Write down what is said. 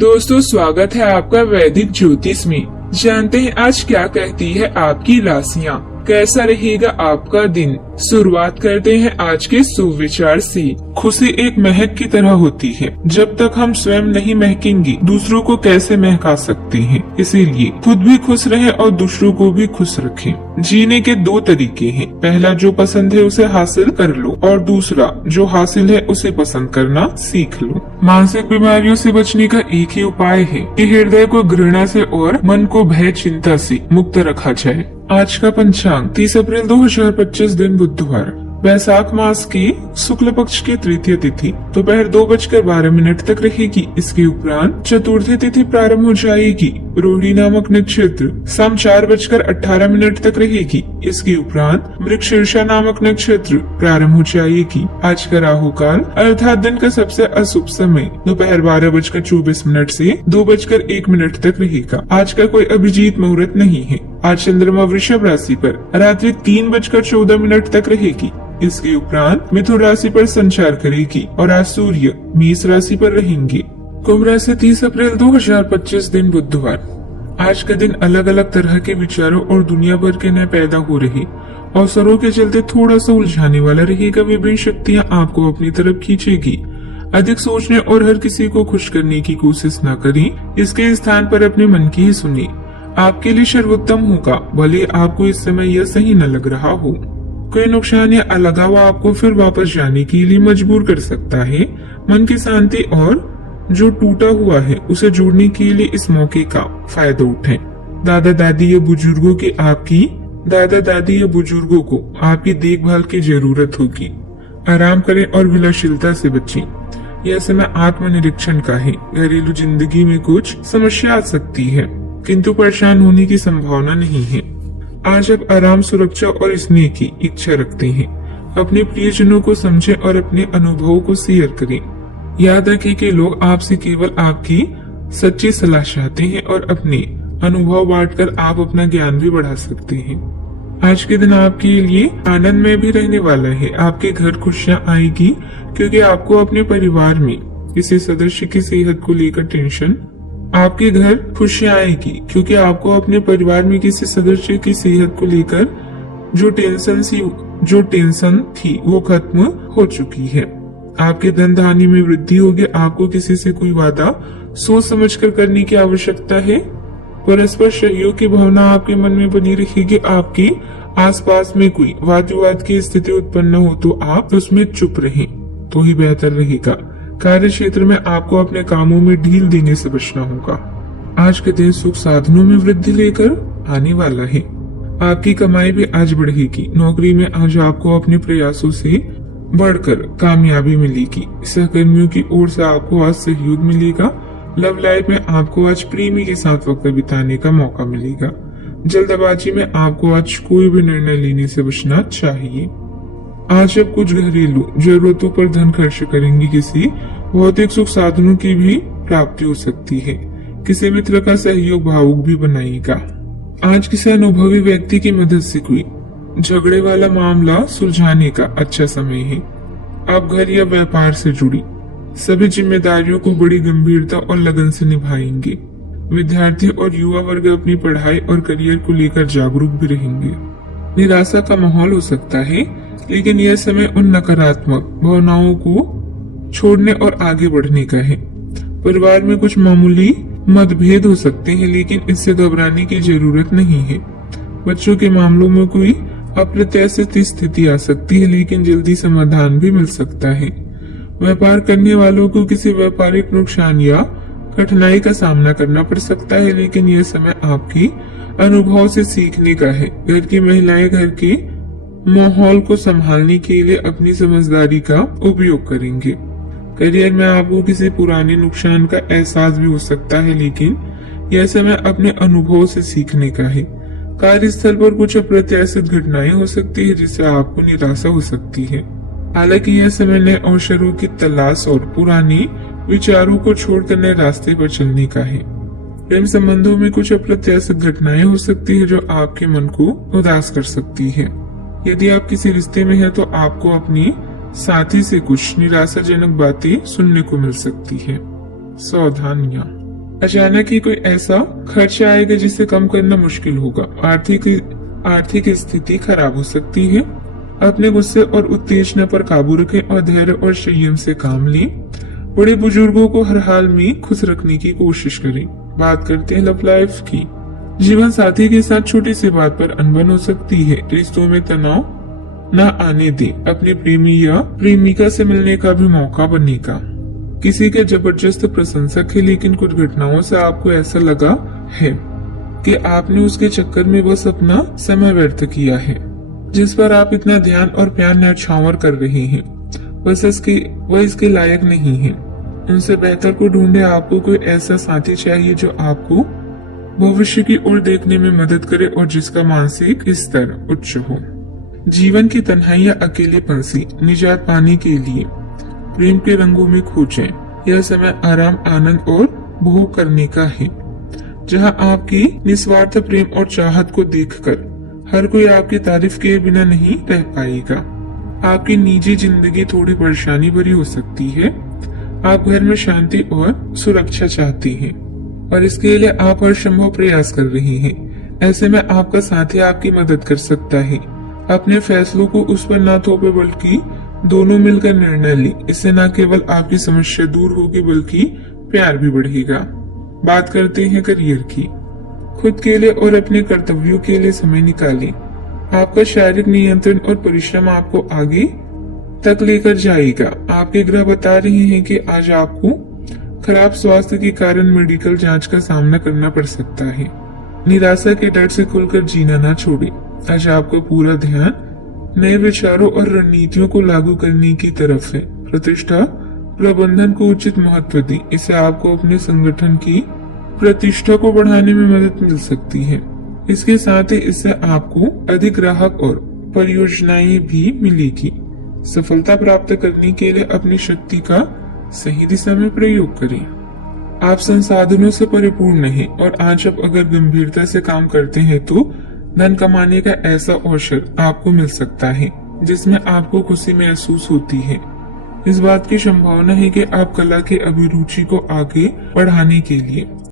दोस्तों, स्वागत है आपका वैदिक ज्योतिष में। जानते हैं आज क्या कहती है आपकी राशियां, कैसा रहेगा आपका दिन। शुरुआत करते हैं आज के सुविचार से। खुशी एक महक की तरह होती है। जब तक हम स्वयं नहीं महकेंगे, दूसरों को कैसे महका सकते हैं। इसीलिए खुद भी खुश रहें और दूसरों को भी खुश रखें। जीने के दो तरीके हैं। पहला, जो पसंद है उसे हासिल कर लो, और दूसरा, जो हासिल है उसे पसंद करना सीख लो। मानसिक बीमारियों से बचने का एक ही उपाय है कि हृदय को घृणा से और मन को भय चिंता से मुक्त रखा जाए। आज का पंचांग 30 अप्रैल 2025 दिन बुधवार, वैशाख मास की शुक्ल पक्ष की तृतीय तिथि दोपहर 2:12 तक रहेगी। इसके उपरांत चतुर्थी तिथि प्रारंभ हो जाएगी। रोहिणी नामक नक्षत्र शाम 4:18 तक रहेगी। इसके उपरांत मृगशीर्षा नामक नक्षत्र प्रारंभ हो जाएगी। आज का राहु काल अर्थात दिन का सबसे अशुभ समय दोपहर 12:24 से 2:01 तक रहेगा। आज का कोई अभिजीत मुहूर्त नहीं है। आज चंद्रमा वृषभ राशि पर रात्रि 3:14 तक रहेगी। इसके उपरांत मिथुन राशि पर संचार करेगी और आज सूर्य मेष राशि पर रहेंगे। कुंभ राशि 30 अप्रैल 2025 दिन बुधवार, आज का दिन अलग अलग तरह के विचारों और दुनिया भर के नए पैदा हो रहे अवसरों के चलते थोड़ा सा उलझाने वाला रहेगा। विभिन्न शक्तियाँ आपको अपनी तरफ खींचेगी। अधिक सोचने और हर किसी को खुश करने की कोशिश न करें। इसके स्थान पर अपने मन की ही सुनिए। आपके लिए सर्वोत्तम होगा, भले आपको इस समय यह सही न लग रहा हो। कोई नुकसान या अलगाव आपको फिर वापस जाने के लिए मजबूर कर सकता है। मन की शांति और जो टूटा हुआ है उसे जोड़ने के लिए इस मौके का फायदा उठाएं। दादा दादी या बुजुर्गों को आपकी देखभाल की जरूरत होगी। आराम करें और विलासिता से बचें। यह समय आत्मनिरीक्षण का है। घरेलू जिंदगी में कुछ समस्या आ सकती है, किंतु परेशान होने की संभावना नहीं है। आज आप आराम, सुरक्षा और स्नेह की इच्छा रखते हैं। अपने प्रियजनों को समझें और अपने अनुभवों को शेयर करें। याद रखें कि लोग आपसे केवल आपकी सच्ची सलाह चाहते हैं और अपने अनुभव बांटकर आप अपना ज्ञान भी बढ़ा सकते हैं। आज के दिन आपके लिए आनंद में भी रहने वाला है। आपके घर खुशियां आएगी क्योंकि आपको अपने परिवार में किसी सदस्य की सेहत को लेकर टेंशन आपके घर खुशियां आएगी क्योंकि आपको अपने परिवार में किसी सदस्य की सेहत को लेकर जो टेंशन थी वो खत्म हो चुकी है। आपके धन धान्य में वृद्धि होगी। आपको किसी से कोई वादा सोच समझकर करने की आवश्यकता है। परस्पर सहयोग की भावना आपके मन में बनी रहेगी। आपके आसपास में कोई वाद विवाद की स्थिति उत्पन्न हो तो आप उसमें चुप रहें तो ही बेहतर रहेगा। कार्य क्षेत्र में आपको अपने कामों में ढील देने से बचना होगा। आज के दिन सुख साधनों में वृद्धि लेकर आने वाला है। आपकी कमाई भी आज बढ़ेगी। नौकरी में आज आपको अपने प्रयासों से बढ़कर कामयाबी मिलेगी। सहकर्मियों की ओर से आपको आज सहयोग मिलेगा। लव लाइफ में आपको आज प्रेमी के साथ वक्त बिताने का मौका मिलेगा। जल्दबाजी में आपको आज कोई भी निर्णय लेने से बचना चाहिए। आज आप कुछ घरेलू जरूरतों पर धन खर्च करेंगे। किसी भौतिक सुख साधनों की भी प्राप्ति हो सकती है। किसी मित्र का सहयोग भावुक भी बनाएगा। आज किसी अनुभवी व्यक्ति की मदद से कोई झगड़े वाला मामला सुलझाने का अच्छा समय है। आप घर या व्यापार से जुड़ी सभी जिम्मेदारियों को बड़ी गंभीरता और लगन से निभाएंगे। विद्यार्थी और युवा वर्ग अपनी पढ़ाई और करियर को लेकर जागरूक भी रहेंगे। निराशा का माहौल हो सकता है, लेकिन यह समय उन नकारात्मक भावनाओं को छोड़ने और आगे बढ़ने का है। परिवार में कुछ मामूली मतभेद हो सकते हैं, लेकिन इससे घबराने की जरूरत नहीं है। बच्चों के मामलों में कोई अप्रत्याशित स्थिति आ सकती है, लेकिन जल्दी समाधान भी मिल सकता है। व्यापार करने वालों को किसी व्यापारिक नुकसान या कठिनाई का सामना करना पड़ सकता है, लेकिन यह समय आपकी अनुभव से सीखने का है। घर की महिलाएं घर के माहौल को संभालने के लिए अपनी समझदारी का उपयोग करेंगे। करियर में आपको किसी पुराने नुकसान का एहसास भी हो सकता है, लेकिन यह समय अपने अनुभव से सीखने का है। कार्यस्थल पर कुछ अप्रत्याशित घटनाएं हो सकती है, जिससे आपको निराशा हो सकती है। हालांकि यह समय नए अवसरों की तलाश और पुराने विचारों को छोड़कर नए रास्ते पर चलने का है। प्रेम संबंधों में कुछ अप्रत्याशित घटनाएं हो सकती है जो आपके मन को उदास कर सकती है। यदि आप किसी रिश्ते में हैं तो आपको अपने साथी से कुछ निराशाजनक बातें सुनने को मिल सकती है। सावधानियां। अचानक ही कोई ऐसा खर्च आएगा जिसे कम करना मुश्किल होगा। आर्थिक स्थिति खराब हो सकती है। अपने गुस्से और उत्तेजना पर काबू रखें और धैर्य और संयम से काम लें। बड़े बुजुर्गों को हर हाल में खुश रखने की कोशिश करें। बात करते हैं लव लाइफ की। जीवन साथी के साथ छोटी सी बात पर अनबन हो सकती है। रिश्तों में तनाव न आने दे। अपने प्रेमी या प्रेमिका से मिलने का भी मौका बनेगा। किसी के जबरदस्त प्रशंसक है, लेकिन कुछ घटनाओं से आपको ऐसा लगा है कि आपने उसके चक्कर में बस अपना समय व्यर्थ किया है, जिस पर आप इतना ध्यान और प्यार न्यौछावर कर रहे हैं। वह इसके लायक नहीं है। उनसे बेहतर को ढूंढे। आपको कोई ऐसा साथी चाहिए जो आपको भविष्य की ओर देखने में मदद करे और जिसका मानसिक स्तर उच्च हो। जीवन की तन्हाई या अकेलेपन से निजात पाने के लिए प्रेम के रंगों में खोजें। यह समय आराम, आनंद और भोग करने का है, जहां आपकी निस्वार्थ प्रेम और चाहत को देखकर हर कोई आपकी तारीफ किए बिना नहीं रह पाएगा। आपकी निजी जिंदगी थोड़ी परेशानी भरी हो सकती है। आप घर में शांति और सुरक्षा चाहती हैं और इसके लिए आप हर संभव प्रयास कर रही हैं। ऐसे में आपका साथी आपकी मदद कर सकता है। अपने फैसलों को उस पर न थोपे, बल्कि दोनों मिलकर निर्णय लें। इससे न केवल आपकी समस्या दूर होगी बल्कि प्यार भी बढ़ेगा। बात करते हैं करियर की। खुद के लिए और अपने कर्तव्यों के लिए समय निकालें। आपका शारीरिक नियंत्रण और परिश्रम आपको आगे तक लेकर जाएगा। आपके ग्रह बता रहे हैं कि आज आपको खराब स्वास्थ्य के कारण मेडिकल जांच का सामना करना पड़ सकता है। निराशा के डर से खुलकर जीना ना छोड़ें। आज आपका पूरा ध्यान नए विचारों और रणनीतियों को लागू करने की तरफ है। प्रतिष्ठा प्रबंधन को उचित महत्व दें। इससे आपको अपने संगठन की प्रतिष्ठा को बढ़ाने में मदद मिल सकती है। इसके साथ ही इससे आपको अधिक ग्राहक और परियोजनाएं भी मिलेगी। सफलता प्राप्त करने के लिए अपनी शक्ति का सही दिशा में प्रयोग करें। आप संसाधनों से परिपूर्ण हैं और आज आप अगर गंभीरता से काम करते हैं तो धन कमाने का ऐसा अवसर आपको मिल सकता है जिसमें आपको खुशी महसूस होती है। इस बात की संभावना है कि आप कला की अभिरुचि को आगे बढ़ाने के लिए